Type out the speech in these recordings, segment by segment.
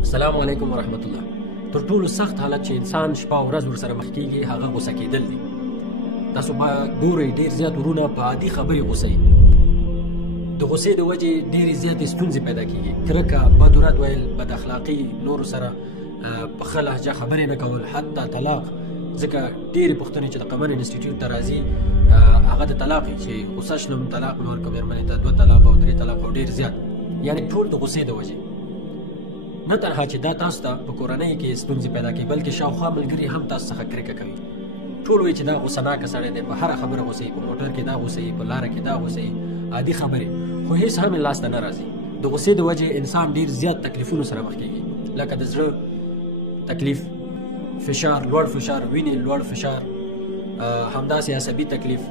السلام علیکم ورحمت الله. تر ټولو سخت حالت چې انسان شپه او ورځ ورسره مخ کېږي هغه غوسه کېدل دي. تاسو به ګورئ ډېر زیات ورونه په عادي خبرې غوسه د غوسې د وجې ډېرې زیاتې ستونزې پیدا کېږي. کرکه، بد ورد ویل، بد اخلاقي، نورو سره په ښه لهجه خبرې نه کول، حتی طلاق. ځکه ډېرې پوښتنې چې د قمر انسټیټیوټ ته راځي هغه د طلاق چې غوسه شلم طلاق مې ورکړه مېرمنې ته، 2 طلاق او 3 طلاق او ډېر زیات، یعنې ټول د غوسې د وجې. نه تنها چې دا تاسو ته په کورنۍ کې ستونزې پیدا کوي بلکې شاوخوا ملګري هم تاسو څخه کرکه کوي. ټول وایي چې دا غوسهناکه سړی دی، په هره خبره غوسه په موټر کې دا غوسه په لاره کې دا غوسه عادي خبرې، خو هیڅ هم لاسته نه راځي. د غوسې د وجې انسان ډېر زیات تکلیفونو سره مخ کېږي، لکه د زړه تکلیف، فشار، لوړ فشار، وینې لوړ فشار، همداسې عصبي تکلیف،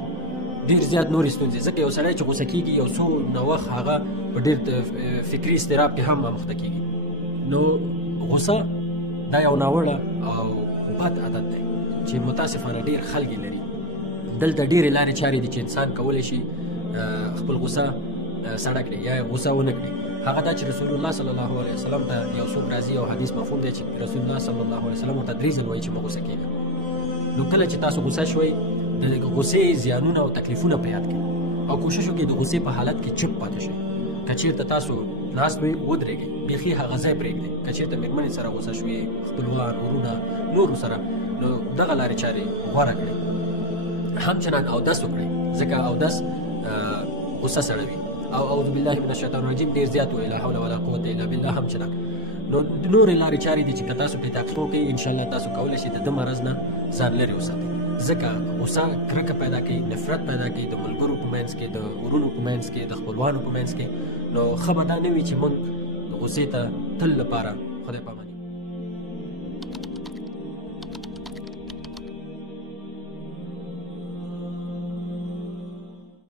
ډېر زیات نورې ستونزې. ځکه یو سړی چې غوسه کېږي یو څو وخت هغه په ډېر فکري اضطراب کې هم مخته کېږي. نو غوسه دا یو ناوړه او بد عادت دی چې متاسفانه ډېر خلک یې لري. دلته ډېرې لارې چارې دي چې انسان کولی شي خپل غوسه سړه کړي یا غوسه ونه کړي. هغه دا چې رسول الله صلی الله علیه وسلم ته یو څوک راځي او حدیث مفهوم دی چې رسول الله صلی الله علیه وسلم ورته 3 ځله وایي چې مه غوسه کېږه. نو کله چې تاسو غوسه شوئ د غوسې زیانونه او تکلیفونه په یاد کړئ او کوشش وکړئ د غوسې په حالت کې چپ پاتې شئ. که چېرته تاسو ناست وئ ودرېږئ، بیخي هغه ځای پرېږدئ. که چېرته مېرمنې سره غوسه شوې، خپلوان، ورونه، نورو سره، نو دغه لارې چارې غوره کړئ. همچنان اودس وکړئ، ځکه اودس غوسه سړوي. او اعوذ بالله من الشیطان الرجیم ډېر زیات وایي، لا حول ولا قوة الا بالله. همچنان نو نورې لارې چارې دي چې که تاسو پرې تعقیب وکړئ انشاءالله تاسو کولی شئ د ده مرض نه ځان لرې وساتئ. ځکه غوسه کرکه پیدا کوي، نفرت پیدا کوي د ملګرو په منځ کې، د ورونو په منځ کې، د خپلوانو په منځ کې. نو ښه به دا نه وي چې موږ غوسې ته تل لپاره خدای پاماني